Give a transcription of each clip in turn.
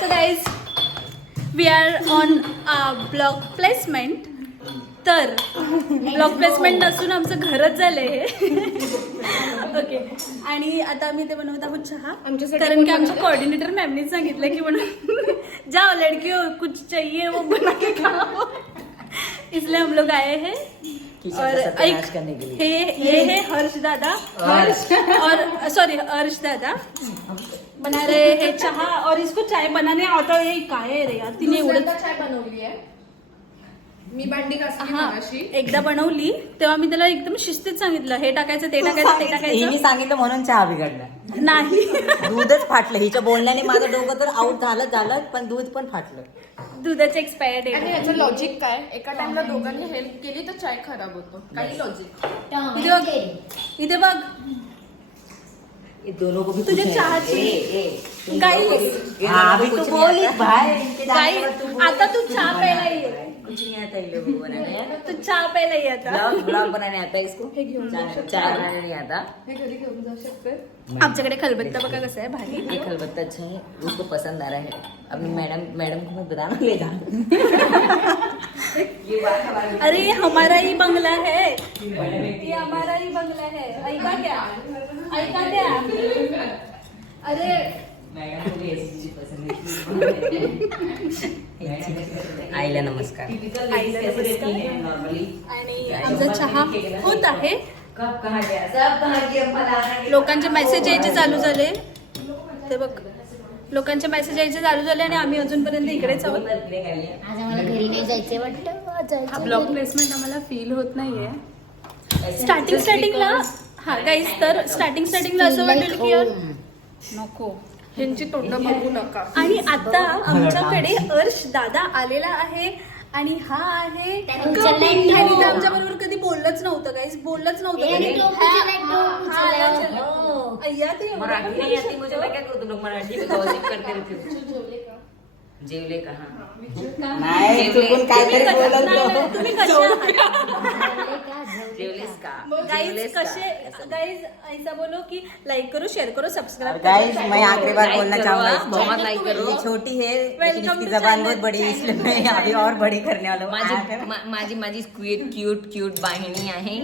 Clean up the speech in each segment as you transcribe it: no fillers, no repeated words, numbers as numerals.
So guys we are on block placement. तर block placement नसून आमचं घरच झालंय हे. ओके. आणि आता आम्ही ते बनवत आहोत चहा, कारण की आमच्या कोऑर्डिनेटर मॅमने सांगितलं की म्हणून जाओ लड़कियों कुछ चाहिए वो बना के खाओ, इसलिए हम लोग आए हैं. और एक ये है हर्ष दादा और सॉरी अर्श दादा बना रहे हैं चहा. और इसको चाय बनाने आता है काय रे यार, तिने एवढं चाय बनवली आहे मी. भांडी घासली मगाशी. एकदा बनवली तेव्हा मी त्याला एकदम शिस्तीत सांगितलं हे टाकायचं ते टाकायचं ते टाकायचं. मी सांगितलं म्हणून चहा बिघडला नाही. दूधच फाटलं. हिच्या बोलण्याने माझं डोकं तर आउट झालं पण दूध पण फाटलं. दुधाचे एक्सपायर डेट. आणि याचं लॉजिक काय, एका टाइमला दोघांनी हेल्प केली तर चाय खराब होतो. काही लॉजिक. इथे बघ दोनों को भी तुझे चहाची गाईस अभी तू बोली भाई गाईस आता तू चहा प्यायला ये. कुछ नहीं आता ये लोगों को बनाने. तू चहा प्यायला ये आता. ब्लॉग बनाने आता है इसको. हे घेऊन जाऊ शकते. चाय बनाने नहीं आता. हे घरी घेऊन जाऊ शकते. आमच्याकडे खलबत्ता बघा कसं आहे भारी. ये खलबत्ता अच्छा है, उसको पसंद आ रहा है. अपनी मैडम को मत बताना ले जा. ये बात अरे ये हमारा ही बंगला है, ये हमारा ही बंगला है. ऐका क्या ऐका क्या. अरे मैडम को भी ऐसी चीज पसंद है. आईला नमस्कार. आईला नमस्कार. आणि आमचा चहा होत आहे. कब कहाँ गया सब कहाँ गया मला. लोकांचे मेसेज यायचे चालू झाले ते बघ. लोकांचे मेसेज यायचे चालू झाले आणि आम्ही अजूनपर्यंत इकडेच आहोत. आज आम्हाला घरी नाही जायचंय वाटतं. हा ब्लॉक प्लेसमेंट आम्हाला फील होत नाहीये स्टार्टिंगला. हा गाईज तर स्टार्टिंगला असं वाटेल की यार नको ह्यांची तोंड बघू नका. आणि आता आमच्याकडे अर्श दादा आलेला आहे आणि हा आहे कपिल. ह्याने तर आमच्या बरोबर कधी बोललंच नव्हतं गाईज, बोललंच नव्हतं कधी. अय्या ते मराठी नहीं आती मुझे. मैं क्या करूँ, तुम लोग मराठी में गॉसिप करते रहते हो. जेवले का. नाही चुकून काहीतरी बोलत. तुम्ही कसे आहात जेवलेस का. गाइस. कसे गाइस ऐसा बोलो कि लाइक करो शेयर करो सब्सक्राइब. गाइस मैं आखिरी बार बोलना चाहूंगा. बहुत लाइक करो. ये छोटी है लेकिन Welcome इसकी to जबान channel. बहुत बड़ी है, इसलिए मैं अभी और बड़ी करने वाला हूँ. माझी क्यूट वाहिनी आहे.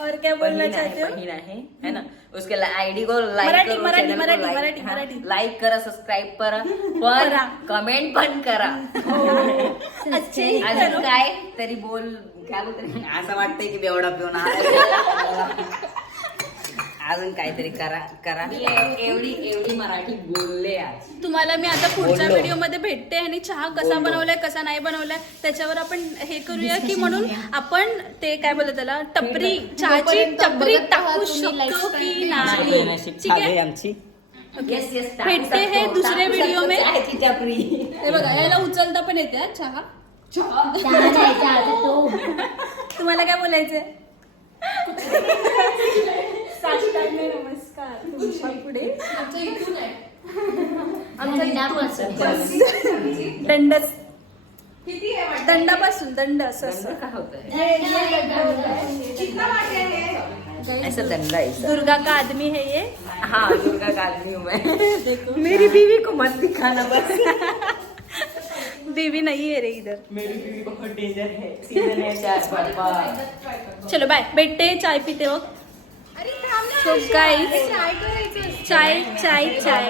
और क्या बोलना चाहते हो. बहीण आहे है ना. उसके आईडी को लाईक मराठी, करो, मराठी, channel को मराठी, like- मराठी, हाँ, मराठी. लाईक करा, सबस्क्राईब करा, पण कमेंट पण करा. अच्छे ही अजून करो. काय तरी बोल. काय बोलते. असं वाटतंय की बेवडा पिऊन आला. अजून काहीतरी करा. मी एवढी मराठी बोलले आज. तुम्हाला मी आता पुढच्या बोललो. व्हिडिओ मध्ये भेटते आणि चहा कसा बनवलाय कसा नाही बनवलाय त्याच्यावर आपण हे करूया की म्हणून आपण ते काय बोलत त्याला टपरी चहाची जोपर्यंत टपरी बघत टाकू आहात तुम्ही शकतो lifestyle की change. नाही. ठीक आहे आमची. Yes, भेटते हे दुसरे व्हिडिओ में. चहाची टपरी. हे बघा याला उचलता पण येते हा चहा. तुम्हाला काय बोलायचंय. साष्टांग नमस्कार तुमच्या पुढे. आमच्या इथून आहे. दंडच किती आहे वाटतं? दंडापासून दंड असं असं. काय होतंय. कितना वाटे आहे? ऐसा दंड ऐसा. दुर्गा का आदमी है ये. हाँ दुर्गा कालनी हूँ मैं. मेरी बीवी को मत दिखाना बस. बीवी नहीं है रे इधर. मेरी बीवी बहुत डेंजर है. सीजन है चाय पापा. चलो बाय. भेटते चाय पिते वक्त. अरे थांब ना. So guys, चाय करायचं. चाय चाय चाय.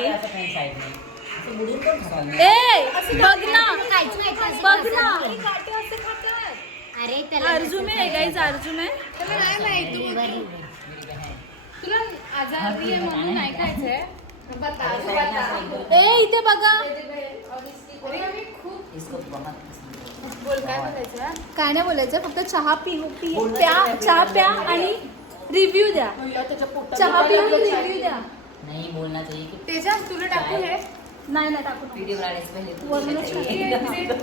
ए बघ ना बघ ना. अरे त्याला अर्जू में है गाइस. अर्जू में त्याला नाही माहिती. तुला आजारी आहे म्हणून नाही खायचंय. बता. ए इथे बघा. अरे आम्ही खूप इसको बहुत पसंद बोल. काय बोलायचं. काय नाही बोलायचं फक्त चहा प्या चहा प्या आणि रिव्ह्यू द्या. त्याच्या पोटात चहा पिऊन रिव्ह्यू द्या. नहीं बोलना चाहिए कि तेजाब तुला टाकू हे. नाही नाही टाकू नको. वीडियो बनाने से पहले तो वरूनच चाहिए. टाकू.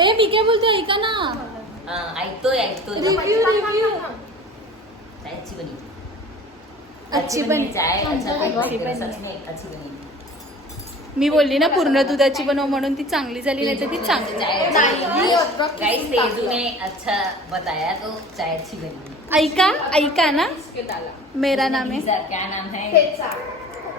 ए मी काय बोलतोय ऐका ना. हाँ ऐकतोय. Review review. चाय अच्छी बनी. अच्छी बनी. चाय सच में अच्छी बनी. मी बोलली ना पूर्ण दुधाची बनव म्हणून ती चांगली झाली नाही तर ती चांगली. चाय नाही. गाइस तेजू ने अच्छा बताया तो चाय अच्छी बनी. ऐका ऐका ना, इसके डाला मेरा नाम है लीजा, क्या नाम है? ठेचा.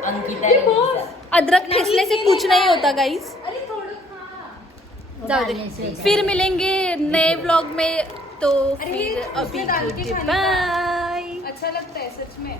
अंकिता लीजा. अदरक ठेसने से कुछ नहीं होता गाइस. अरे थोडं खा. जाओ दे. फिर मिलेंगे नए व्लॉग में, तो अरे फिर उसमें अभी डाल के खाने का. बाय. अच्छा लगता है सच में.